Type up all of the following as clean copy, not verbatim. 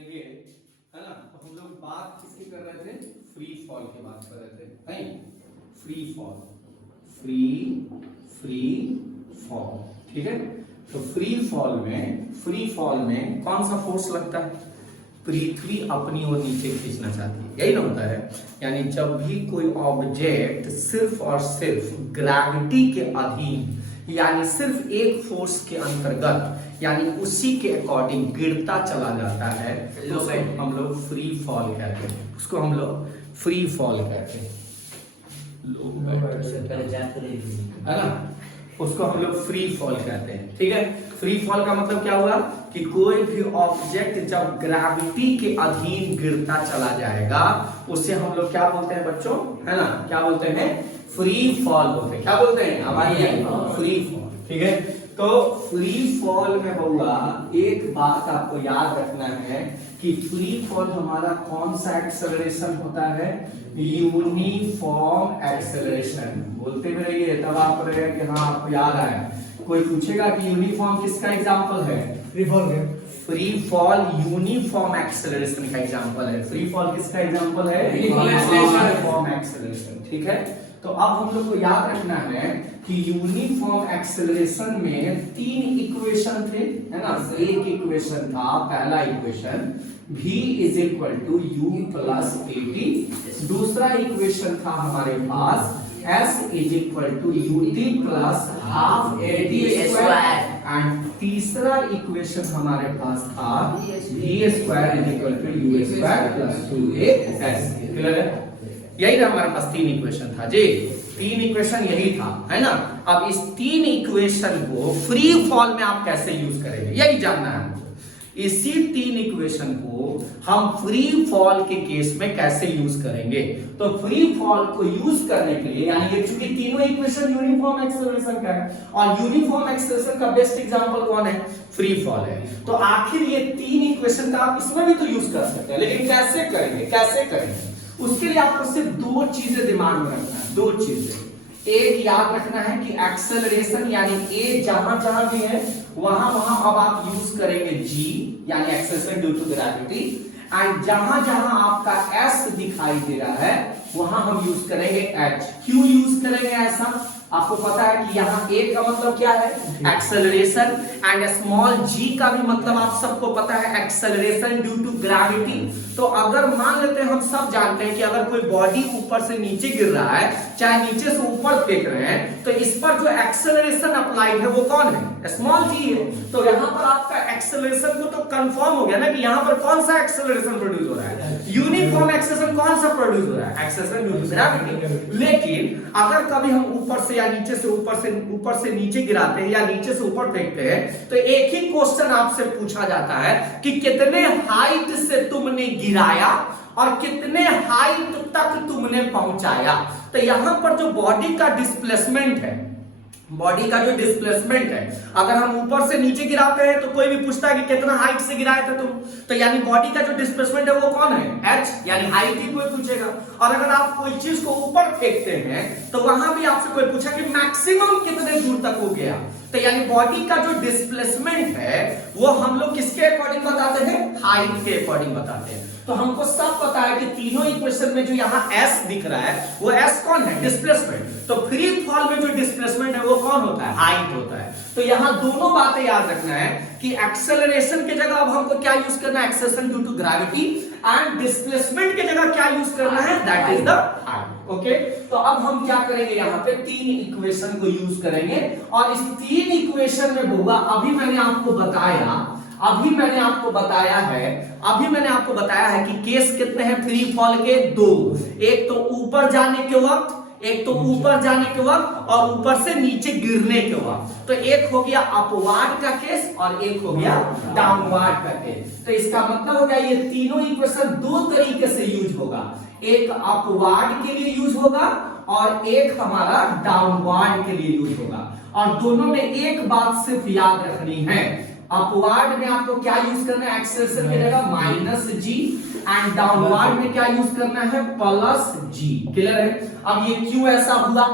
देखिए है ना, तो हम लोग बात किसकी कर रहे थे, फ्री फॉल की बात कर रहे थे, नहीं फ्री फॉल, फ्री फॉल, ठीक है। तो फ्री फॉल में कौन सा फोर्स लगता है, पृथ्वी अपनी ओर नीचे खींचना चाहती है, यही ना होता है। यानी जब भी कोई ऑब्जेक्ट सिर्फ और सिर्फ ग्रेविटी के अधीन, यानी सिर्फ एक फोर्स के अंतर्गत, यानी उसी के अकॉर्डिंग गिरता चला जाता है, तो उसको हम लोग फ्री फॉल कहते हैं, उसको हम लोग फ्री फॉल कहते हैं, है ना, उसको हम लोग फ्री फॉल कहते हैं, ठीक है। फ्री फॉल का मतलब क्या हुआ कि कोई भी ऑब्जेक्ट जब ग्रेविटी के अधीन गिरता चला जाएगा, उसे हम लोग क्या बोलते हैं बच्चों, है ना, क्या बोलते हैं, फ्री फॉल बोलते हैं। क्या बोलते हैं हमारी, फ्री फॉल, ठीक है। तो फ्री फॉल में बउआ एक बात आपको याद रखना है कि फ्री फॉल हमारा कौन सा एक्सेलरेशन होता है, यूनिफॉर्म एक्सेलरेशन। बोलते भी रहिए तब आप रहे कि हाँ आपको याद आया। कोई पूछेगा कि यूनिफॉर्म किसका एग्जांपल है, फ्री फॉल यूनिफॉर्म एक्सेलरेशन का एग्जांपल है। फ्री फॉल किसका एग्जांपल है, यूनिफॉर्म एक्सेलरेशन, ठीक है। तो अब हम लोग को याद रखना है कि यूनिफॉर्म एक्सेलरेशन में तीन इक्वेशन थे, है ना। एक इक्वेशन था, पहला equation v is equal to u plus a t, दूसरा इक्वेशन था हमारे पास s is equal to u t plus half a t square, and तीसरा इक्वेशन हमारे पास था v square is equal to u square plus 2as। Clear है, यही था हमारे पास तीन इक्वेशन था जी, तीन इक्वेशन यही था, है ना। अब इस तीन इक्वेशन को फ्री फॉल में आप कैसे यूज करेंगे, यही जानना है। इसी तीन इक्वेशन को हम फ्री फॉल के केस में कैसे यूज करेंगे। तो फ्री फॉल को यूज करने के लिए, यानी ये चूंकि तीनों इक्वेशन यूनिफॉर्म एक्सेलरेशन का है, और यूनिफॉर्म एक्सेलरेशन का बेस्ट एग्जांपल कौन है, फ्री फॉल है। तो आखिर ये तीन इक्वेशन का आप इसमें भी तो यूज कर सकते हैं, लेकिन कैसे करेंगे, उसके लिए आपको सिर्फ दो चीजें दिमाग में रखना है, दो चीजें। एक याद रखना है कि एक्सेलरेशन यानी ए जहां जहां भी है वहां वहां अब आप यूज करेंगे g, यानी acceleration due to gravity, and जहां जहां आपका s दिखाई दे रहा है वहां हम यूज करेंगे h। क्यों यूज करेंगे ऐसा, आपको पता है कि यहाँ a का मतलब क्या है, एक्सेलरेशन, एंड स्मॉल g का भी मतलब आप सबको पता है, एक्सेलरेशन ड्यू टू ग्रेविटी। तो अगर मान लेते हैं, हम सब जानते हैं कि अगर कोई बॉडी ऊपर से नीचे गिर रहा है, चाहे नीचे से ऊपर फेंक रहे हैं, तो इस पर जो एक्सेलरेशन अप्लाइड है वो कौन है, स्मॉल g है। तो यहाँ पर आपका एक्सेलरेशन को तो कंफर्म हो गया ना कि यहाँ पर कौन सा एक्सेलरेशन प्रोड्यूस हो रहा है, यूनिफॉर्म एक्सेलरेशन कौन सा प्रोड्यूस हो रहा है, एक्सेलरेशन ड्यू टू ग्रेविटी। लेकिन अगर कभी हम ऊपर से या नीचे से ऊपर से नीचे गिराते हैं या नीचे से ऊपर फेंकते हैं, तो एक ही क्वेश्चन आपसे पूछा जाता है कि कितने हाइट से तुमने गिराया और कितने हाइट तक तुमने पहुंचाया। तो यहां पर जो बॉडी का डिस्प्लेसमेंट है, अगर हम ऊपर से नीचे गिराते हैं तो कोई भी पूछता है कि कितना हाइट से गिराए थे तुम, तो यानी बॉडी का जो डिस्प्लेसमेंट है वो कौन है, h, यानी हाइट ही कोई पूछेगा। और अगर आप कोई चीज को ऊपर फेंकते हैं तो वहां भी आपसे कोई पूछा कि मैक्सिमम कितने दूर तक हो गया, तो यानी बॉडी का जो डिस्प्लेसमेंट है वो हम लोग किसके अकॉर्डिंग बताते हैं, हाइट के अकॉर्डिंग बताते हैं। तो हमको सब पता है कि तीनों इक्वेशन में जो यहाँ s दिख रहा है वो s कौन है, डिस्प्लेसमेंट। तो फ्री फॉल में जो डिस्प्लेसमेंट है वो कौन होता है, हाइट होता है। तो यहाँ दोनों बातें याद रखना है कि एक्सेलरेशन की जगह अब हमको क्या यूज करना है, acceleration due to gravity, and displacement की जगह क्या यूज करना है, that is the height. Okay, तो अब हम क्या करेंगे, यहाँ पे तीन इक्वेशन को यूज करेंगे, और इस तीन इक्वेशन में होगा, अभी मैंने आपको बताया है कि केस कितने हैं फ्री फॉल के, दो। एक तो ऊपर जाने के वक्त और ऊपर से नीचे गिरने के वक्त। तो एक हो गया अपवार्ड का केस और एक हो गया डाउनवार्ड का केस। तो इसका मतलब हो गया ये तीनों इक्वेशन दो तरीके से यूज होगा, एक अपवार्ड के लिए यूज होगा और एक हमारा डाउनवार्ड के लिए यूज होगा। और दोनों में एक बात सिर्फ याद रखनी है, अपवार्ड में आपको क्या यूज करना है, एक्सेलरेशन की जगह -g, एंड डाउनवार्ड में क्या यूज करना है, +g। क्लियर है। अब ये क्यों ऐसा हुआ,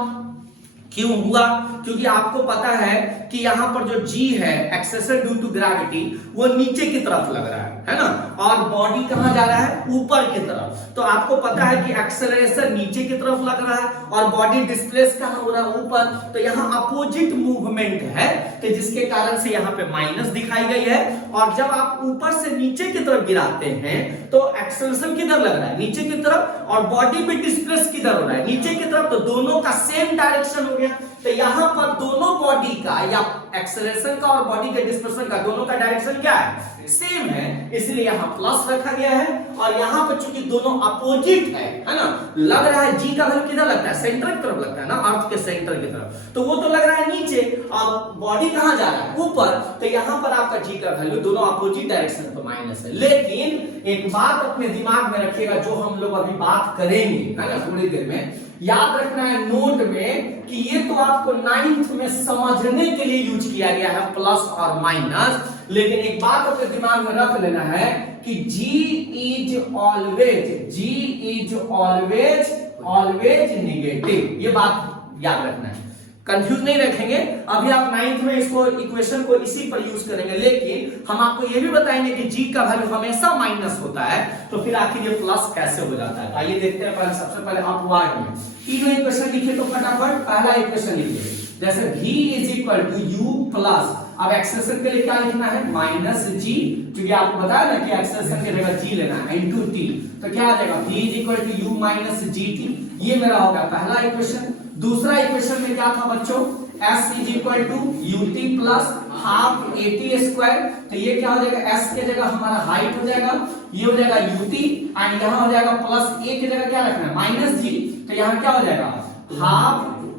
क्यों हुआ? क्योंकि आपको पता है कि यहां पर जो g है एक्सेलरेशन ड्यू टू ग्रेविटी वो नीचे की तरफ लग रहा है ना, और बॉडी कहां जा रहा है? ऊपर की तरफ। तो आपको पता है कि एक्सेलरेशन नीचे की तरफ लग रहा है और बॉडी डिस्प्लेस कहां हो रहा है? ऊपर। तो यहां अपोजिट मूवमेंट है, तो जिसके कारण से यहां पे माइनस दिखाई गई है। और जब आप ऊपर से नीचे की तरफ गिराते हैं तो एक्सेलरेशन किधर लग रहा है? नीचे की तरफ, और बॉडी भी डिस्प्लेस किधर हो रहा है? नीचे की तरफ। तो दोनों का सेम डायरेक्शन हो गया। तो यहां पर दोनों बॉडी का या एक्सेलरेशन का और बॉडी के डिस्प्लेसमेंट का दोनों का डायरेक्शन क्या है? सेम है, इसलिए यहां प्लस रखा गया है। और यहां पर चूंकि दोनों अपोजिट है ना, लग रहा है जी का वैल्यू किधर लगता है? सेंटर की तरफ लगता है ना, अर्थ के सेंटर की तरफ। तो वो तो लग रहा है नीचे और बॉडी कहां जा रहा है? ऊपर। तो यहां पर आपका जी का वैल्यू दोनों अपोजिट डायरेक्शन पे माइनस है। लेकिन एक बात अपने दिमाग में रखिएगा, जो हम लोग अभी बात करेंगे है ना थोड़ी देर में, याद रखना है नोट में कि ये तो आपको 9th में समझने के लिए यूज किया गया है प्लस और माइनस। लेकिन एक बात अपने दिमाग में रख लेना है कि G इज ऑलवेज निगेटिव। ये बात याद रखना है, कंफ्यूज नहीं रखेंगे। अभी आप 9th में इसको इक्वेशन को इसी पर यूज करेंगे, लेकिन हम आपको ये भी बताएंगे कि G का वैल्यू हमेशा माइनस होता है। तो फिर आखिर ये प्लस कैसे हो जाता है? आइए देखते हैं। पहले सबसे पहले अपवार्ड में तीनों इक्वेशन लिखिए तो फटाफट। पहला इक्वेशन लिखिए जैसे v is equal to u plus, अब एक्सेलरेशन के लिए क्या लिखना है? माइनस g, क्योंकि आपको बताया ना कि एक्सेलरेशन की जगह g लेना है, इनटू t। तो क्या आ जाएगा? v is equal to u minus gt। ये मेरा होगा पहला इक्वेशन। दूसरा इक्वेशन में क्या था बच्चों? s is equal to ut plus half at square. तो ये क्या हो जाएगा? s के जगह हमारा हाइट हो जाएगा, ये हो जाएगा ut, एंड यहां हो जाएगा प्लस a की जगह क्या रखना है? Minus g। तो यहां क्या हो जाएगा?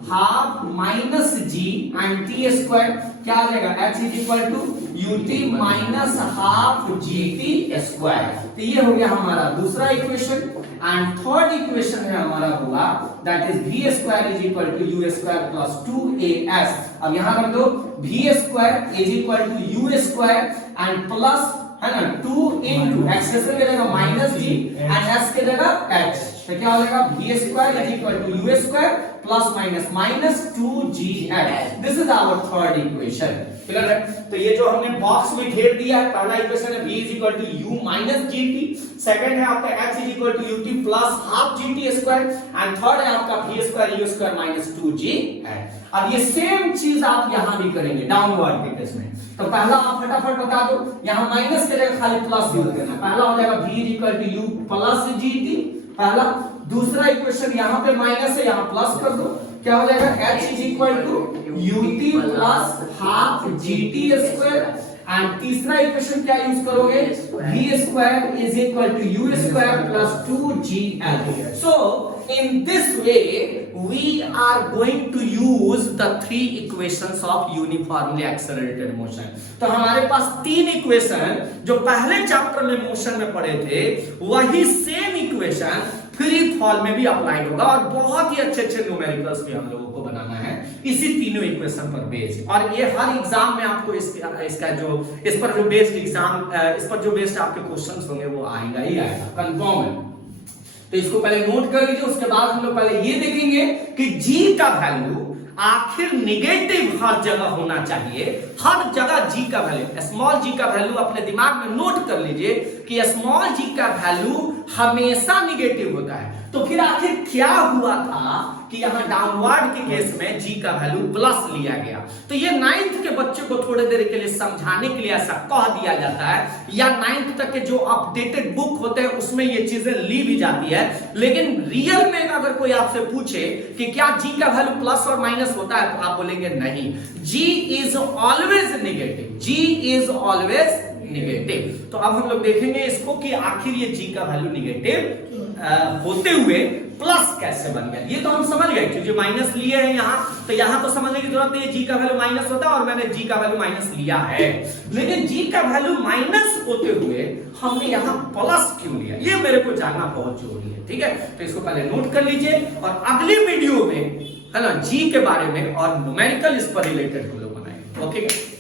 Half minus g and t square. क्या आ जाएगा? h is equal to ut minus half gt square. तो ये हो गया हमारा दूसरा इक्वेशन। एंड थर्ड इक्वेशन है हमारा होगा that is v square is equal to u square plus 2as। अब यहां रख दो v square is equal to u square and plus है ना 2 इनटू एक्सेलरेशन के जगह माइनस g एंड s के जगह h। तो क्या हो जाएगा? v square is equal to u square plus minus 2gh। This is our third equation. Clear है? तो ये जो हमने बॉक्स में घेर दिया है, पहला इक्वेशन है v is equal to u minus gt, second है आपका h is equal to ut plus half gt square, and third है आपका v square u square minus 2gh। अब ये सेम चीज आप यहां भी करेंगे डाउनवर्ड के केस में। तो पहला आप फटाफट बता दो, यहां माइनस के जगह खाली प्लस यूज करना। पहला हो जाएगा v is equal to u plus gt, पहला। दूसरा इक्वेशन यहां पे माइनस है, यहां प्लस कर दो। क्या हो जाएगा? h is equal to ut plus half gt square. And तीसरा इक्वेशन क्या यूज करोगे? v square is equal to u square plus 2gh। So in this way we are going to use the three equations of uniformly accelerated motion। तो हमारे पास तीन equation जो पहले chapter में motion में पढ़े थे, वही सेम इक्वेशन फ्री फॉल में भी अप्लाइड होगा और बहुत ही अच्छे अच्छे न्यूमेरिकल्स भी हम लोगों को बनाना है इसी तीनों इक्वेशन पर बेस्ड। और ये हर एग्जाम में आपको इसका जो इस पर जो बेस्ड एग्जाम इस पर जो बेस्ड आपके क्वेश्चंस होंगे वो आएगा ही आएगा, कंफर्म है। तो इसको पहले नोट कर लीजिए, उसके बाद हम लोग पहले ये देखेंगे कि g का वैल्यू आखिर निगेटिव हर जगह होना चाहिए। हर जगह g का वैल्यू, स्मॉल g का वैल्यू अपने दिमाग में नोट कर लीजिए कि स्मॉल g का वैल्यू हमेशा निगेटिव होता है। तो फिर आखिर क्या हुआ था कि यहां डाउनवर्ड के केस में g का वैल्यू प्लस लिया गया। तो ये 9th के बच्चे को थोड़ी देर के लिए समझाने के लिए ऐसा कह दिया जाता है, या 9th तक के जो अपडेटेड बुक होते हैं उसमें ये चीजें ली भी जाती है। लेकिन रियल में अगर कोई आपसे पूछे कि क्या g का वैल्यू प्लस और माइनस होता है, तो आप बोलेंगे नहीं, g is always negative, g is always negative. तो अब हम लोग देखेंगे इसको कि आखिर ये g का वैल्यू निगेटिव होते हुए प्लस कैसे बन गया। ये तो हम समझ गए क्योंकि माइनस लिए हैं यहाँ, तो यहाँ तो समझने की जरूरत नहीं, g का वैल्यू माइनस होता है और मैंने g का वैल्यू माइनस लिया है। लेकिन g का वैल्यू माइनस होते हुए हमने यहाँ प्लस क्यों लिया, ये मेरे को जानना बहुत जरूरी है। ठीक है, तो इसको पहले नोट कर लीजिए और अगली वीडियो में है ना g के बारे में और न्यूमेरिकल इस पर रिलेटेड हम लोग बनाएंगे। ओके।